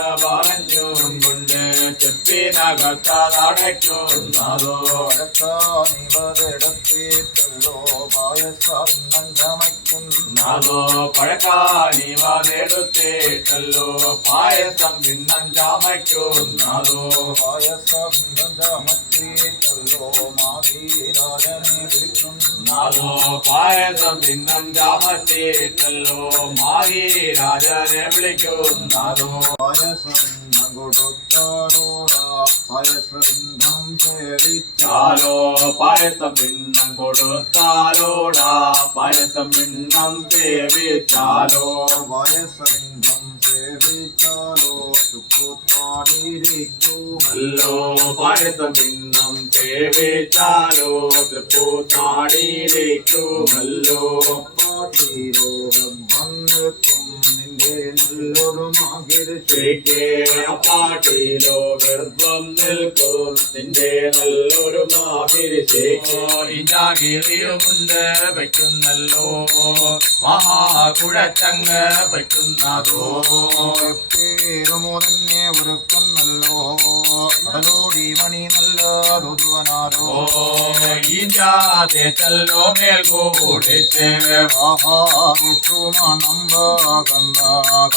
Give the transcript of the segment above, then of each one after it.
പറഞ്ഞും കൊണ്ട് ചെപ്പിനകത്തടയ്ക്കുന്നതോ അടക്കാനിവരെടുത്തിട്ടല്ലോ പായസന്നങ്കമയ്ക്കുന്നു അതോ പഴക്കാനി വതെടുത്തിട്ടല്ലോ പായസം ഭിന്നം ചാമയ്ക്കുന്നതോ പായസന്നങ്കമച്ചിട്ടല്ലോ മാതീരാജനെ വിളിക്കുന്നു അതോ പായസം ഭിന്നം ചാമത്തിട്ടല്ലോ മാഹി രാജനെ വിളിക്കുന്നതോ പായസന്ന കൊടുത്താടോടാ പായസന്നം സേവിച്ച ചാലോ പായസം ഭിന്നം കൊടുത്താലോടാ പായസം ഭിന്നം സേവിച്ചാലോ പായസന്നം സേവിച്ചാലോ തുക്കുത്താടിയിരിക്കും അല്ലോ പായസം ഭിന്നം സേവിച്ചാലോ തൃപ്പൂത്താടിയിലേക്കുമല്ലോ നിന്റെ നല്ലൊരു മാകിരിശേ പാട്ടിലോ ഗർഭം നിൽക്കും നിന്റെ നല്ലൊരു മാതിരിശേക്കോ ഇജാഗിരിയുമുണ്ട് വയ്ക്കുന്നല്ലോ മഹാകുഴച്ചങ്ങ് വയ്ക്കുന്നതോ പേരുമുതന്നെ ഒരുക്കുന്നല്ലോ. കടലോടി മണി നല്ല ರುದುವನಾರು ಈಜಾದೆ ಚಲ್ಲೋ ಮೇಲ್ಗೋ ಓಡಿಸೇವೆ ವಾಹುಮ ನಂಬ ಗಂಗ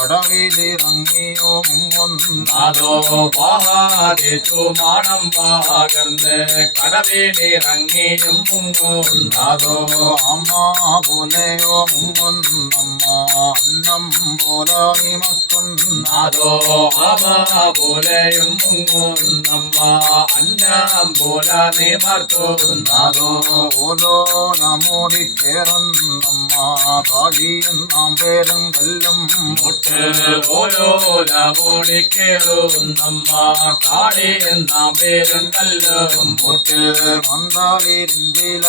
ಗಡವಿಲಿ ರಂಗಿಯೋ ಮುಂದೋ ವಾಹಾದೆ ಚುಮಾನಂಬ ಗಂದೆ ಕಡವಿಲಿ ರಂಗಿಯಂ ಮುಂದೋ ಅಮ್ಮ ಬುಲೆಯೋ ಮುಂದಮ್ಮ ಅನ್ನಂಬ അതോ അമ പോലെയും മുങ്ങുന്നമ്മ അന്നം പോലെ നിമർത്തുന്നതോ. ഓലോലമോടി കേറുന്നമ്മ കാളിയും നാം പേരും കല്ലും. മുട്ട് ഓരോല ഓടിക്കേറുന്നമ്മ കാടി നാം പേരും കല്ലും. മുട്ട് മന്ദാലിരിന്തില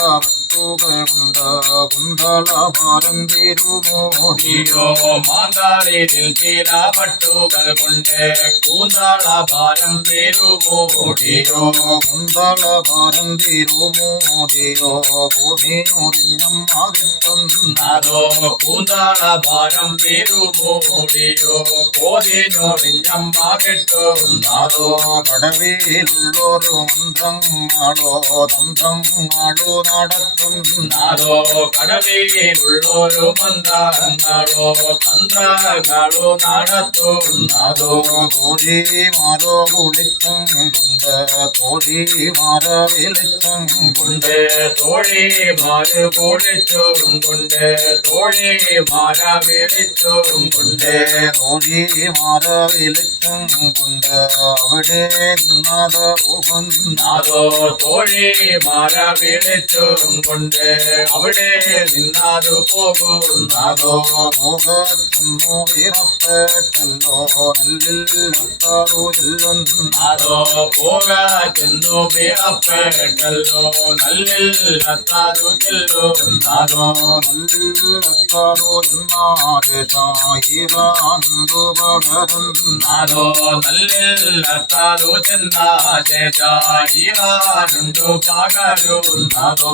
குந்தலாபாரந்தேருமோகியோ மாந்தாளிரில் தீராபட்டுகள் கொண்டே கூந்தாளாபாரம் தேருமோடியோ குந்தலாபாரம் தேருமோடியோ பூமியோரிஞ்சம் ஆதித்தம் அதோ கூந்தாளாபாரம் தேருமோடியோ போதினோரிஞ்சம் ஆகிட்டும் அதோ கடவேலுள்ளோரு மந்திரம் ஆளோ தந்திரம் ஆளோ நடத்த അതോ കടവിലുള്ളൊരു മന്ത്രങ്ങളോ തന്ത്രങ്ങളോ നടത്തുന്നതോ തോഴിമാരോ കുളിച്ചും കൊണ്ട് തോഴിമാര വിളിച്ചും കൊണ്ട്. തോഴിമാര് കുളിച്ചും കൊണ്ട് തോഴിമാര വിളിച്ചും കൊണ്ട്. തോഴിമാര വിളിച്ചും കൊണ്ട് അവിടെ നിന്നത് പോകുന്ന അതോ തോഴിമാര വിളിച്ചും കൊണ്ട് கொண்டே அவளே நின்னாது போகுந்தாதோ மோகத்தன்னோ இறப்ப கல்லோ நல்லோ எல்லொன்னாதோ போக சென்னோ பிறப்ப கல்லோ நல்லத்தாரு செல்லோ நாதோ நல்லத்தாரு என்னாதே தாயிராந்து பகருந்தாதோ நல்லத்தாரு சென்னாதே தாயிராண்டு பகருந்தாதோ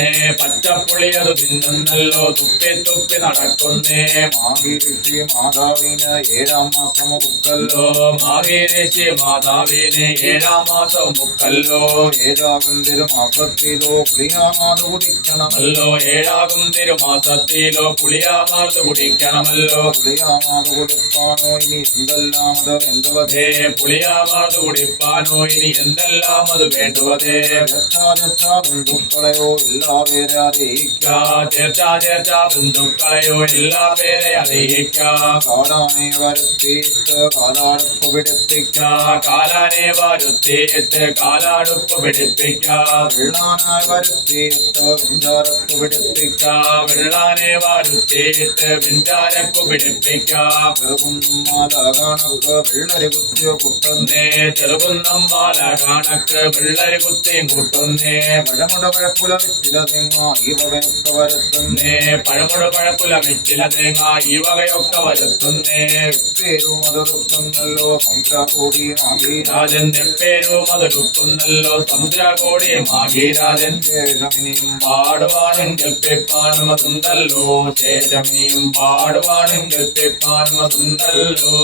ഏ പച്ചപ്പുളിയത് തിന്നുന്നല്ലോ തുപ്പി തുപ്പി നടക്കുന്നേ മാഹിരിഷി മാതാവിന് ഏഴാം മാസം മുക്കല്ലോ ല്ലോ മാവേരേശി മാതാവിനെ ഏഴാം മാസം മുക്കല്ലോ ഏഴാകും തിരുമാസത്തിലോ പ്രിയാമാത് കുടിക്കണം അല്ലോ ഏഴാകും തിരുമാസത്തിലോ പുളിയാമാർത്ത് കുടിക്കണമല്ലോ പ്രിയാമാത് കൊടുക്കാനോ ഇനി എന്തെല്ലാം അത് എന്തുവതേ ഏ പുളിയാമാർത്ത് കുടിപ്പാനോ ഇനി എന്തെല്ലാം അത് വേണ്ടുവതേ ബന്ധുക്കളെയോ എല്ലാ പേരെ ബന്ധുക്കളെയോ എല്ലാ പേരെ അറിയിക്കാം. വരുത്തിയിട്ട് കാലാടുപ്പ് പിടിപ്പിക്കാം. കാലാനെ വരുത്തിയിട്ട് കാലാടുപ്പ് പിടിപ്പിക്കാം. വരുത്തിയിട്ട് വെഞ്ചാരപ്പ് പിടിപ്പിക്കാം. വെള്ളാനെ വരുത്തിയിട്ട് വെഞ്ചാരപ്പ് പിടിപ്പിക്കാം. മാല കണക്ക് വെള്ളരി കുത്തിയ കുട്ടൻ ചെറുകുന്നം മാല കണക്ക് വെള്ളരി മാറി കുത്തിയും കൂട്ടുന്നേ പഴമുട പഴക്കുല വെച്ചില തേങ്ങ ഈ വകയൊക്കെ വരുത്തുന്നേ േ പഴമുട പഴക്കുല വെറ്റില തേങ്ങ ഈ വകയൊക്കെ വരുത്തുന്നേ പേരും അതൊരുക്കുന്നല്ലോ സമുദ്രകൂടി മാകി രാജൻ എപ്പേരും അതൊരുക്കുന്നല്ലോ സമുദ്രകോടി മാഗീരാജൻ ശേഷമിനിയും പാടുവാനും കൽപ്പിപ്പാനും അതുണ്ടല്ലോ ശേഷമിനിയും പാടുവാനും കൽപ്പിപ്പാനും അതുണ്ടല്ലോ